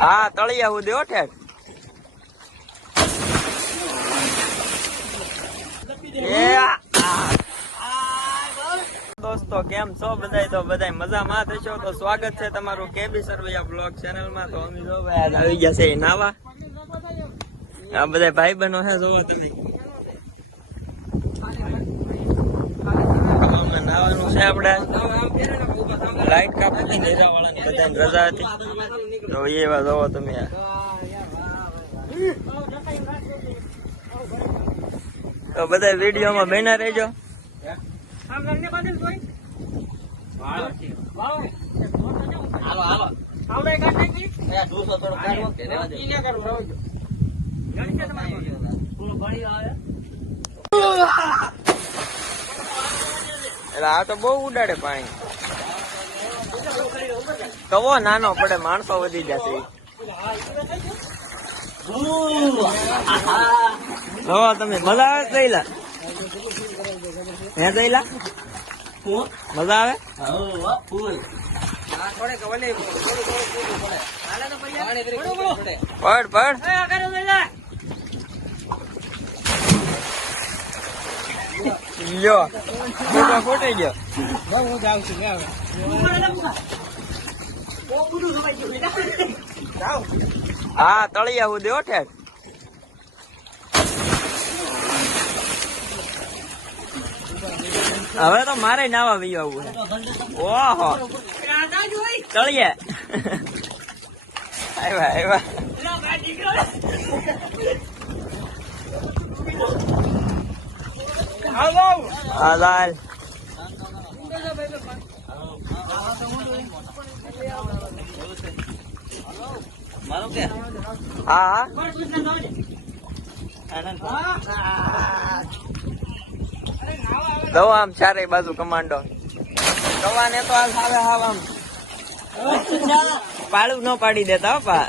હા તળિયા સુધી હો ઠેઠ. દોસ્તો કેમ છો બધાય? તો બધાય મજામાં થશો. તો સ્વાગત છે તમારું કેબી સરવૈયા બ્લોગ ચેનલ માં. તો અમે જો ભાઈ આજ આવી ગયા છે નાવા. આ બધા ભાઈ બહેનો છે, જોવો તમે. નાવાનું છે આપડે. લાઈટ કાપી હતી નેજા વાળાની, બધાને રજા હતી. તો એવા જોવો તમે. તો બધા વિડીયોમાં બન્યા રહેજો. આ તો બહુ ઉડાડે પાણી. કવો નાનો પડે, માણસો વધી જશે. જો તમે મજા આવે જઈલા? હે જઈલા મજા આવે? પડ લ્યો ફૂટી ગયો. હા તળિયા સુધી હો ઠેઠ. હવે તો મારે નાવા વી આવવું છે. ઓહો તળિયે આવ્યા. હાલ હા દવા આમ ચારે બાજુ કમાન્ડો દવા ને તો આવે હાવ આમ પાળું ન પાડી દેતા. પા